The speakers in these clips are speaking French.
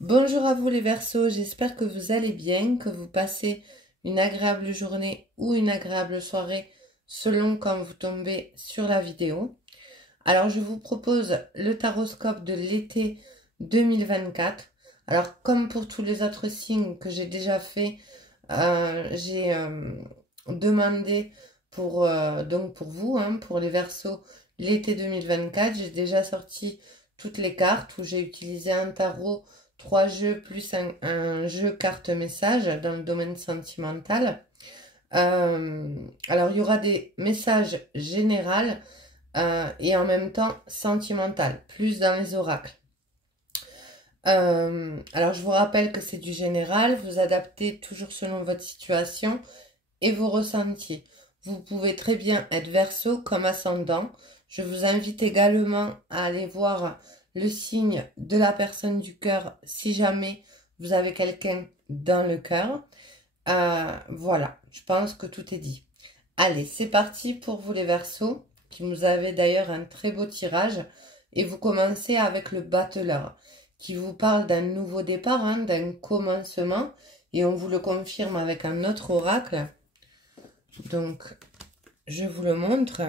Bonjour à vous les Verseaux, j'espère que vous allez bien, que vous passez une agréable journée ou une agréable soirée selon quand vous tombez sur la vidéo. Alors je vous propose le taroscope de l'été 2024. Alors comme pour tous les autres signes que j'ai déjà fait, j'ai demandé donc pour vous, pour les Verseaux, l'été 2024. J'ai déjà sorti toutes les cartes où j'ai utilisé un tarot, 3 jeux plus un jeu carte message dans le domaine sentimental. Alors il y aura des messages généraux et en même temps sentimental, plus dans les oracles. Alors je vous rappelle que c'est du général, vous adaptez toujours selon votre situation et vos ressentis. Vous pouvez très bien être Verseau comme ascendant. Je vous invite également à aller voir le signe de la personne du cœur si jamais vous avez quelqu'un dans le cœur. Voilà, je pense que tout est dit. Allez, c'est parti pour vous les Verseaux, qui vous avez d'ailleurs un très beau tirage. Et vous commencez avec le battleur, qui vous parle d'un nouveau départ, d'un commencement. Et on vous le confirme avec un autre oracle. Donc, je vous le montre.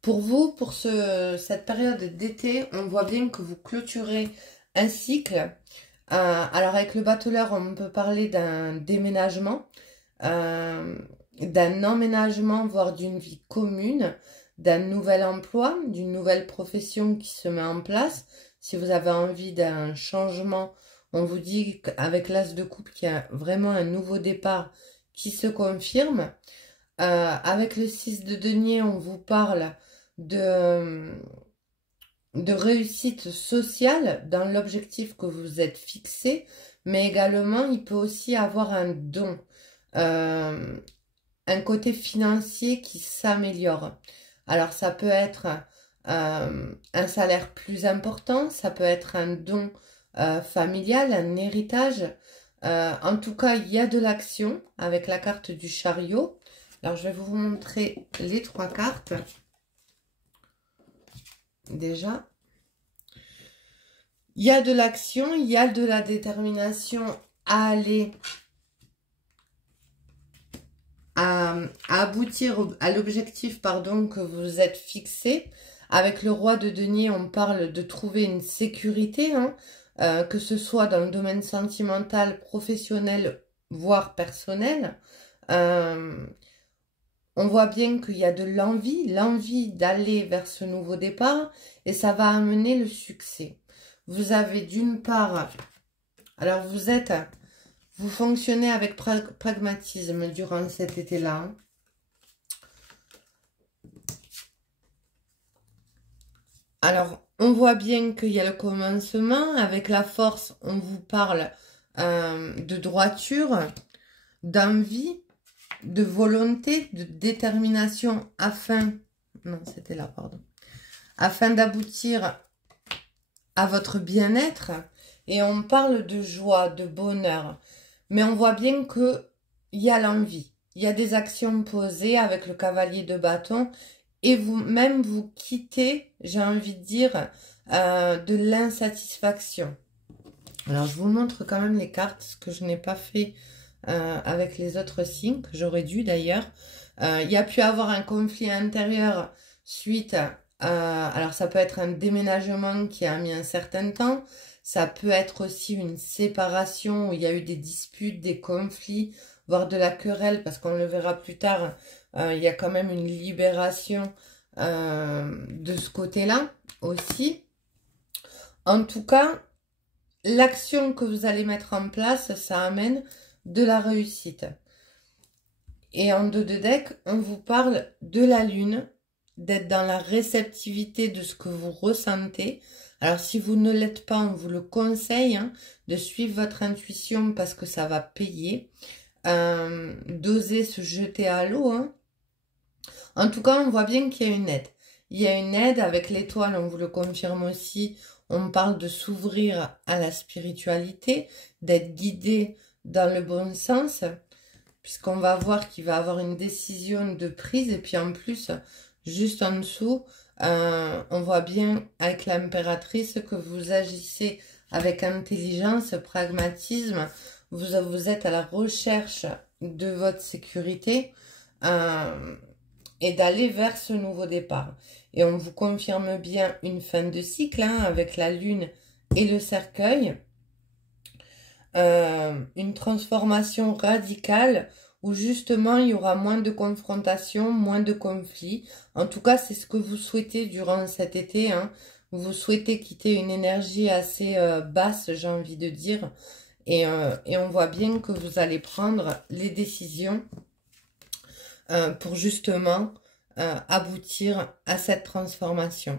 Pour vous, pour cette période d'été, on voit bien que vous clôturez un cycle. Alors, avec le battleur, on peut parler d'un déménagement, d'un emménagement, voire d'une vie commune, d'un nouvel emploi, d'une nouvelle profession qui se met en place. Si vous avez envie d'un changement, on vous dit qu'avec l'As de coupe qu'il y a vraiment un nouveau départ qui se confirme. Avec le 6 de denier, on vous parle de réussite sociale dans l'objectif que vous êtes fixé, mais également il peut aussi avoir un don, un côté financier qui s'améliore. Alors ça peut être un salaire plus important, ça peut être un don familial, un héritage. En tout cas, il y a de l'action avec la carte du chariot. Alors, je vais vous montrer les 3 cartes. Déjà, il y a de l'action, il y a de la détermination à aller à aboutir à l'objectif que vous êtes fixé. Avec le roi de denier, on parle de trouver une sécurité, que ce soit dans le domaine sentimental, professionnel, voire personnel. On voit bien qu'il y a de l'envie d'aller vers ce nouveau départ et ça va amener le succès. Vous avez d'une part, alors vous fonctionnez avec pragmatisme durant cet été-là. Alors, on voit bien qu'il y a le commencement. Avec la force, on vous parle de droiture, d'envie, de volonté, de détermination afin d'aboutir à votre bien-être. Et on parle de joie, de bonheur. Mais on voit bien qu'il y a l'envie. Il y a des actions posées avec le cavalier de bâton. Et vous-même, vous quittez, j'ai envie de dire, de l'insatisfaction. Alors, je vous montre quand même les cartes, ce que je n'ai pas fait avec les autres signes, que j'aurais dû d'ailleurs. Il y a pu avoir un conflit intérieur suite alors ça peut être un déménagement qui a mis un certain temps, ça peut être aussi une séparation où il y a eu des disputes, des conflits, voire de la querelle, parce qu'on le verra plus tard, il y a quand même une libération de ce côté-là aussi. En tout cas, l'action que vous allez mettre en place, ça amène de la réussite. Et en 2 de deck, on vous parle de la lune, d'être dans la réceptivité de ce que vous ressentez. Alors, si vous ne l'êtes pas, on vous le conseille, de suivre votre intuition parce que ça va payer. D'oser se jeter à l'eau. En tout cas, on voit bien qu'il y a une aide. Il y a une aide avec l'étoile, on vous le confirme aussi. On parle de s'ouvrir à la spiritualité, d'être guidé dans le bon sens, puisqu'on va voir qu'il va avoir une décision de prise. Et puis en plus, juste en dessous, on voit bien avec l'impératrice que vous agissez avec intelligence, pragmatisme. Vous êtes à la recherche de votre sécurité et d'aller vers ce nouveau départ. Et on vous confirme bien une fin de cycle avec la lune et le cercueil. Une transformation radicale où justement il y aura moins de confrontations, moins de conflits. En tout cas, c'est ce que vous souhaitez durant cet été. Vous souhaitez quitter une énergie assez basse, j'ai envie de dire. Et on voit bien que vous allez prendre les décisions pour justement aboutir à cette transformation.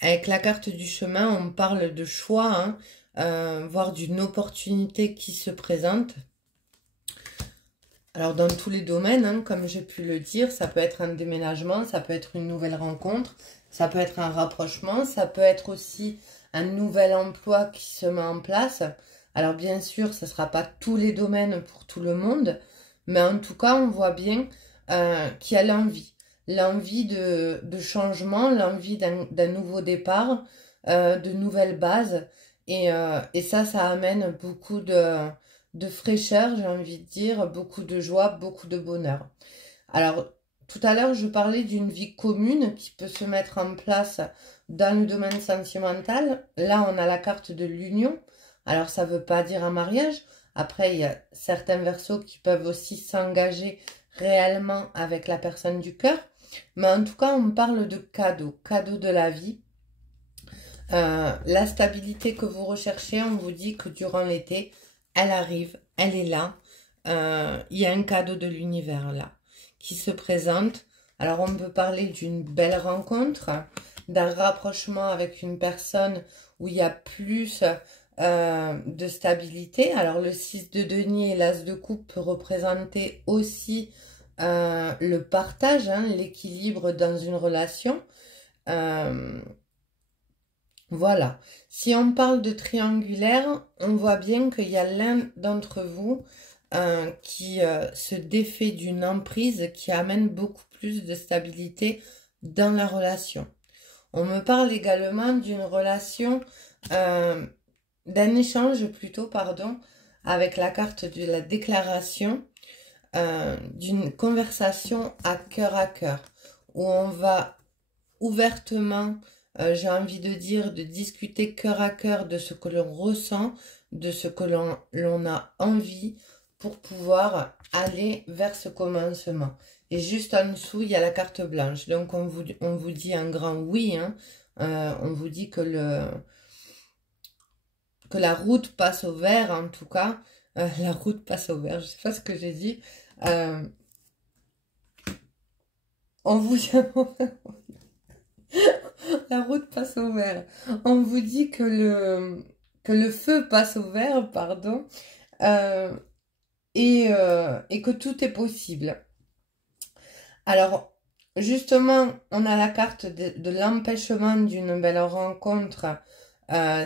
Avec la carte du chemin, on parle de choix, voire d'une opportunité qui se présente. Alors, dans tous les domaines, comme j'ai pu le dire, ça peut être un déménagement, ça peut être une nouvelle rencontre, ça peut être un rapprochement, ça peut être aussi un nouvel emploi qui se met en place. Alors, bien sûr, ce ne sera pas tous les domaines pour tout le monde, mais en tout cas, on voit bien qu'il y a l'envie. L'envie de changement, l'envie d'un nouveau départ, de nouvelles bases. Et ça amène beaucoup de fraîcheur, j'ai envie de dire, beaucoup de joie, beaucoup de bonheur. Alors, tout à l'heure, je parlais d'une vie commune qui peut se mettre en place dans le domaine sentimental. Là, on a la carte de l'union. Alors, ça ne veut pas dire un mariage. Après, il y a certains verseaux qui peuvent aussi s'engager réellement avec la personne du cœur. Mais en tout cas, on parle de cadeaux, cadeaux de la vie. La stabilité que vous recherchez, on vous dit que durant l'été, elle arrive, elle est là. Il y a un cadeau de l'univers là qui se présente. Alors, on peut parler d'une belle rencontre, d'un rapprochement avec une personne où il y a plus de stabilité. Alors, le 6 de denier et l'as de coupe peut représenter aussi le partage, l'équilibre dans une relation. Voilà. Si on parle de triangulaire, on voit bien qu'il y a l'un d'entre vous qui se défait d'une emprise qui amène beaucoup plus de stabilité dans la relation. On me parle également d'une relation, d'un échange plutôt, pardon, avec la carte de la déclaration, d'une conversation à cœur, où on va ouvertement, j'ai envie de dire, de discuter cœur à cœur de ce que l'on ressent, de ce que l'on a envie pour pouvoir aller vers ce commencement. Et juste en dessous, il y a la carte blanche. Donc, on vous dit un grand oui. On vous dit que la route passe au vert, en tout cas. La route passe au vert, je ne sais pas ce que j'ai dit. On vous dit... La route passe au vert. On vous dit que le feu passe au vert, pardon. Et que tout est possible. Alors, justement, on a la carte de l'empêchement d'une belle rencontre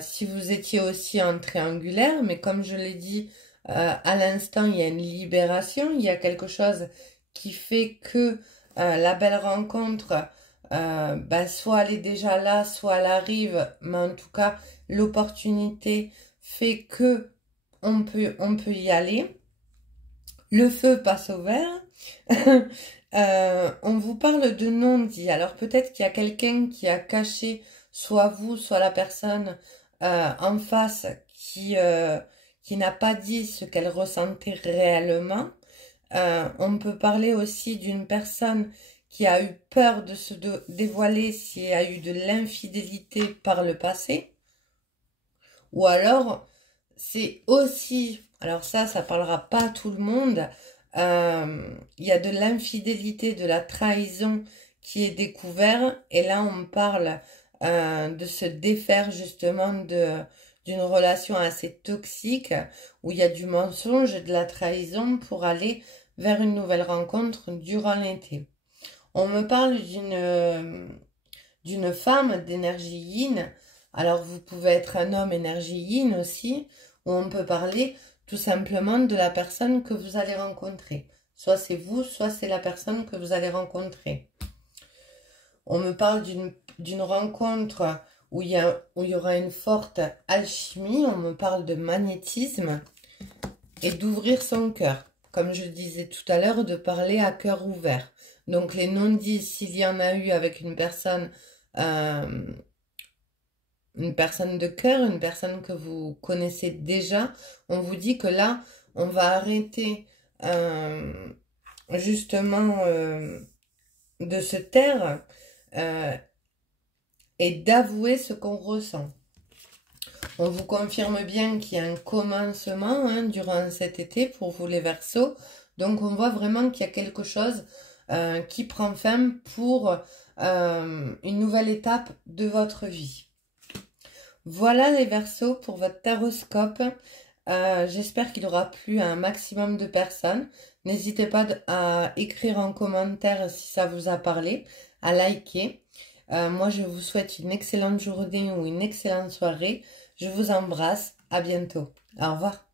si vous étiez aussi en triangulaire, mais comme je l'ai dit à l'instant, il y a une libération, il y a quelque chose qui fait que la belle rencontre, soit elle est déjà là, soit elle arrive, mais en tout cas, l'opportunité fait que on peut y aller. Le feu passe au vert. On vous parle de non-dit. Alors peut-être qu'il y a quelqu'un qui a caché, soit vous, soit la personne en face qui n'a pas dit ce qu'elle ressentait réellement. On peut parler aussi d'une personne qui a eu peur de se dévoiler s'il y a eu de l'infidélité par le passé. Ou alors, c'est aussi... Alors ça parlera pas à tout le monde. Il y a de l'infidélité, de la trahison qui est découvert. Et là, on parle de se défaire justement d'une relation assez toxique où il y a du mensonge et de la trahison pour aller vers une nouvelle rencontre durant l'été. On me parle d'une femme d'énergie yin. Alors, vous pouvez être un homme énergie yin aussi, où on peut parler tout simplement de la personne que vous allez rencontrer. Soit c'est vous, soit c'est la personne que vous allez rencontrer. On me parle d'une rencontre où il y aura une forte alchimie. On me parle de magnétisme et d'ouvrir son cœur. Comme je disais tout à l'heure, de parler à cœur ouvert. Donc les non-dits, s'il y en a eu avec une personne de cœur, une personne que vous connaissez déjà, on vous dit que là, on va arrêter justement de se taire et d'avouer ce qu'on ressent. On vous confirme bien qu'il y a un commencement hein, durant cet été pour vous les Verseaux. Donc on voit vraiment qu'il y a quelque chose qui prend fin pour une nouvelle étape de votre vie. Voilà les Verseaux pour votre taroscope. J'espère qu'il aura plu à un maximum de personnes. N'hésitez pas à écrire en commentaire si ça vous a parlé, à liker. Moi, je vous souhaite une excellente journée ou une excellente soirée. Je vous embrasse. À bientôt. Au revoir.